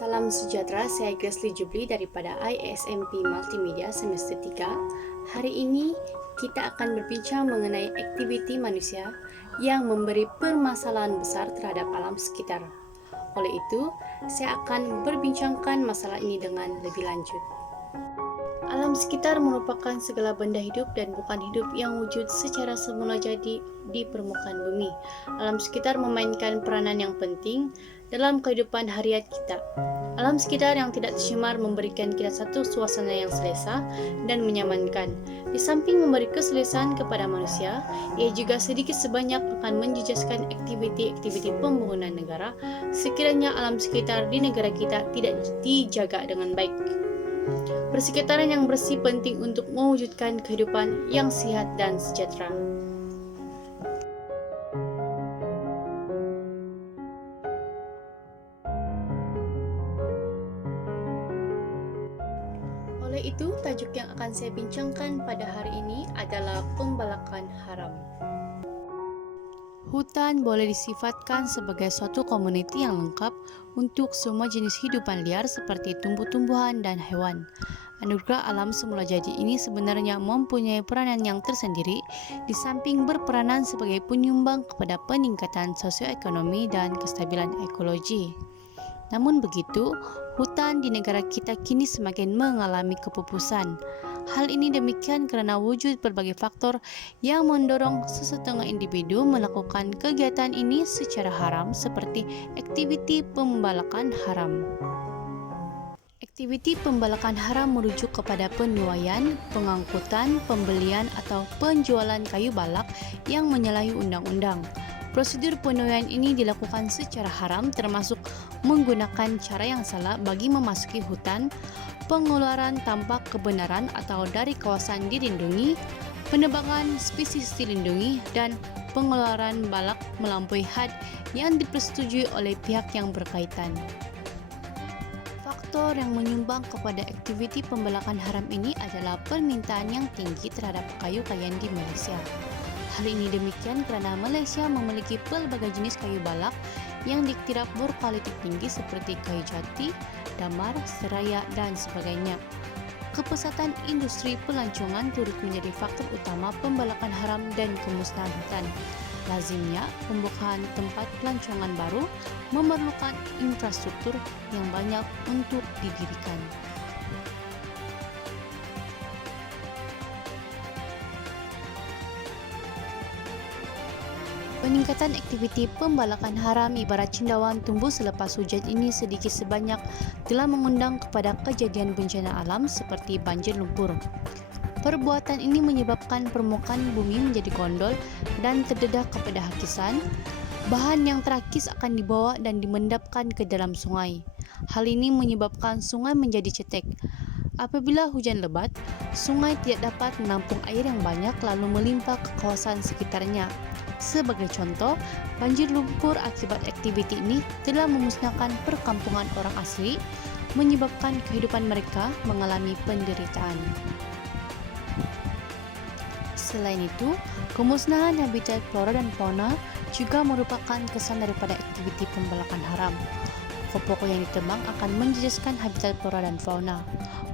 Salam sejahtera, saya Grace Jubli daripada ISMP Multimedia semester 3. Hari ini kita akan berbincang mengenai aktiviti manusia yang memberi permasalahan besar terhadap alam sekitar. Oleh itu, saya akan berbincangkan masalah ini dengan lebih lanjut. Alam sekitar merupakan segala benda hidup dan bukan hidup yang wujud secara semula jadi di permukaan bumi. Alam sekitar memainkan peranan yang penting dalam kehidupan harian kita. Alam sekitar yang tidak tercemar memberikan kita satu suasana yang selesa dan menyamankan. Di samping memberi keselesaan kepada manusia, ia juga sedikit sebanyak akan menjejaskan aktiviti-aktiviti pembangunan negara sekiranya alam sekitar di negara kita tidak dijaga dengan baik. Persekitaran yang bersih penting untuk mewujudkan kehidupan yang sehat dan sejahtera. Oleh itu, tajuk yang akan saya bincangkan pada hari ini adalah pembalakan haram. Hutan boleh disifatkan sebagai suatu komuniti yang lengkap untuk semua jenis hidupan liar seperti tumbuh-tumbuhan dan hewan. Anugerah alam semula jadi ini sebenarnya mempunyai peranan yang tersendiri di samping berperanan sebagai penyumbang kepada peningkatan sosioekonomi dan kestabilan ekologi. Namun begitu, hutan di negara kita kini semakin mengalami kepupusan. Hal ini demikian karena wujud berbagai faktor yang mendorong sesetengah individu melakukan kegiatan ini secara haram seperti aktiviti pembalakan haram. Aktiviti pembalakan haram merujuk kepada penyuaian, pengangkutan, pembelian atau penjualan kayu balak yang menyalahi undang-undang. Prosedur penyuaian ini dilakukan secara haram termasuk menggunakan cara yang salah bagi memasuki hutan, pengeluaran tanpa kebenaran atau dari kawasan dilindungi, penebangan spesies dilindungi, dan pengeluaran balak melampaui had yang dipersetujui oleh pihak yang berkaitan. Faktor yang menyumbang kepada aktiviti pembalakan haram ini adalah permintaan yang tinggi terhadap kayu kayan di Malaysia. Hal ini demikian karena Malaysia memiliki pelbagai jenis kayu balak yang dikira berkualitas tinggi seperti kayu jati, damar, seraya, dan sebagainya. Kepesatan industri pelancongan turut menjadi faktor utama pembalakan haram dan kemusnahan hutan. Lazimnya, pembukaan tempat pelancongan baru memerlukan infrastruktur yang banyak untuk didirikan. Peningkatan aktiviti pembalakan haram ibarat cendawan tumbuh selepas hujan ini sedikit sebanyak telah mengundang kepada kejadian bencana alam seperti banjir lumpur. Perbuatan ini menyebabkan permukaan bumi menjadi gondol dan terdedah kepada hakisan. Bahan yang terakis akan dibawa dan dimendapkan ke dalam sungai. Hal ini menyebabkan sungai menjadi cetek. Apabila hujan lebat, sungai tidak dapat menampung air yang banyak lalu melimpah ke kawasan sekitarnya. Sebagai contoh, banjir lumpur akibat aktiviti ini telah memusnahkan perkampungan orang asli, menyebabkan kehidupan mereka mengalami penderitaan. Selain itu, kemusnahan habitat flora dan fauna juga merupakan kesan daripada aktiviti pembalakan haram. Pokok-pokok yang ditebang akan menjejaskan habitat flora dan fauna.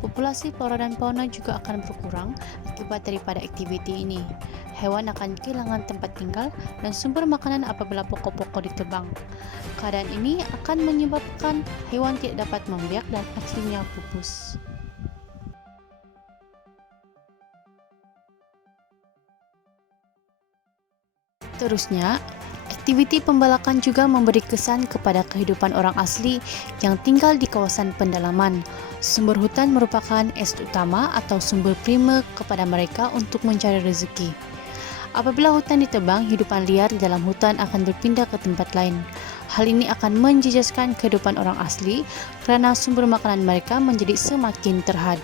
Populasi flora dan fauna juga akan berkurang akibat daripada aktiviti ini. Hewan akan kehilangan tempat tinggal dan sumber makanan apabila pokok-pokok ditebang. Keadaan ini akan menyebabkan hewan tidak dapat membiak dan akhirnya pupus. Terusnya, aktiviti pembalakan juga memberi kesan kepada kehidupan orang asli yang tinggal di kawasan pendalaman. Sumber hutan merupakan es utama atau sumber primer kepada mereka untuk mencari rezeki. Apabila hutan ditebang, hidupan liar di dalam hutan akan berpindah ke tempat lain. Hal ini akan menjejaskan kehidupan orang asli kerana sumber makanan mereka menjadi semakin terhad.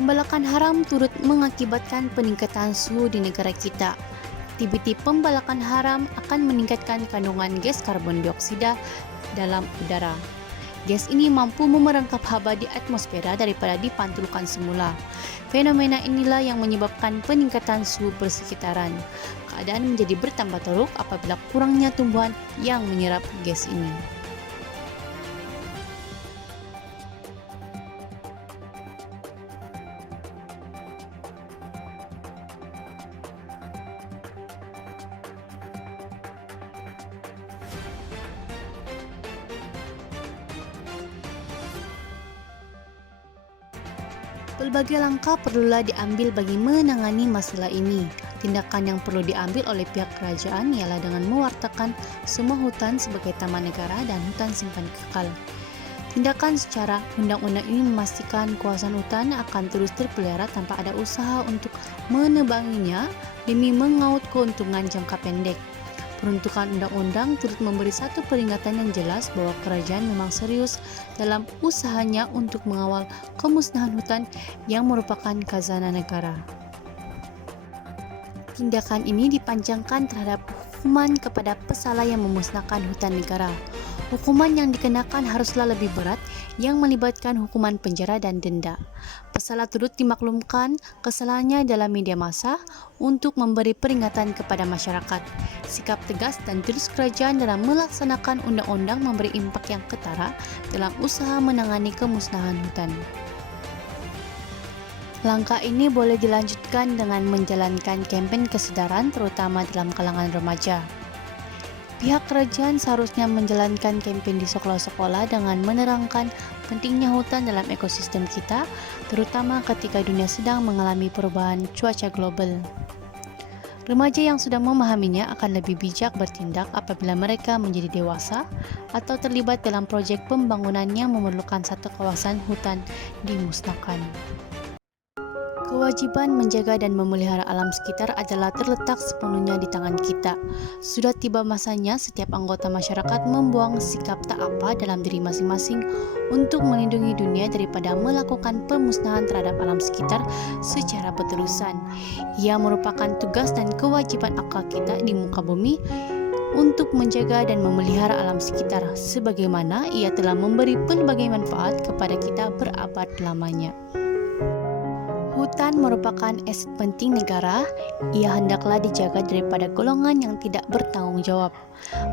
Pembalakan haram turut mengakibatkan peningkatan suhu di negara kita. Aktiviti pembalakan haram akan meningkatkan kandungan gas karbon dioksida dalam udara. Gas ini mampu memerangkap haba di atmosfera daripada dipantulkan semula. Fenomena inilah yang menyebabkan peningkatan suhu persekitaran. Keadaan menjadi bertambah teruk apabila kurangnya tumbuhan yang menyerap gas ini. Berbagai langkah perlulah diambil bagi menangani masalah ini. Tindakan yang perlu diambil oleh pihak kerajaan ialah dengan mewartakan semua hutan sebagai taman negara dan hutan simpan kekal. Tindakan secara undang-undang ini memastikan kawasan hutan akan terus terpelihara tanpa ada usaha untuk menebanginya demi mengaut keuntungan jangka pendek. Peruntukan undang-undang turut memberi satu peringatan yang jelas bahwa kerajaan memang serius dalam usahanya untuk mengawal kemusnahan hutan yang merupakan khazanah negara. Tindakan ini dipanjangkan terhadap hukuman kepada pesalah yang memusnahkan hutan negara. Hukuman yang dikenakan haruslah lebih berat, yang melibatkan hukuman penjara dan denda. Pesalah turut dimaklumkan kesalahannya dalam media massa untuk memberi peringatan kepada masyarakat. Sikap tegas dan terus kerajaan dalam melaksanakan undang-undang memberi impak yang ketara dalam usaha menangani kemusnahan hutan. Langkah ini boleh dilanjutkan dengan menjalankan kampanye kesedaran terutama dalam kalangan remaja. Pihak kerajaan seharusnya menjalankan kampanye di sekolah-sekolah dengan menerangkan pentingnya hutan dalam ekosistem kita, terutama ketika dunia sedang mengalami perubahan cuaca global. Remaja yang sudah memahaminya akan lebih bijak bertindak apabila mereka menjadi dewasa atau terlibat dalam proyek pembangunan yang memerlukan satu kawasan hutan dimusnahkan. Kewajiban menjaga dan memelihara alam sekitar adalah terletak sepenuhnya di tangan kita. Sudah tiba masanya setiap anggota masyarakat membuang sikap tak apa dalam diri masing-masing untuk melindungi dunia daripada melakukan pemusnahan terhadap alam sekitar secara berterusan. Ia merupakan tugas dan kewajiban akal kita di muka bumi untuk menjaga dan memelihara alam sekitar sebagaimana ia telah memberi pelbagai manfaat kepada kita berabad lamanya. Hutan merupakan aset penting negara, ia hendaklah dijaga daripada golongan yang tidak bertanggung jawab.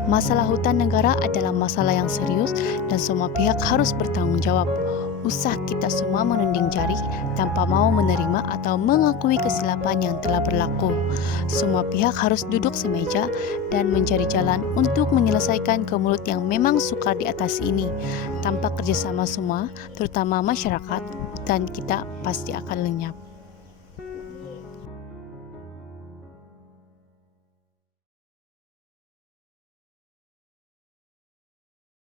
Masalah hutan negara adalah masalah yang serius dan semua pihak harus bertanggung jawab. Usah kita semua menunding jari tanpa mau menerima atau mengakui kesilapan yang telah berlaku. Semua pihak harus duduk semeja dan mencari jalan untuk menyelesaikan kemelut yang memang sukar di atas ini. Tanpa kerjasama semua, terutama masyarakat, dan kita pasti akan lenyap.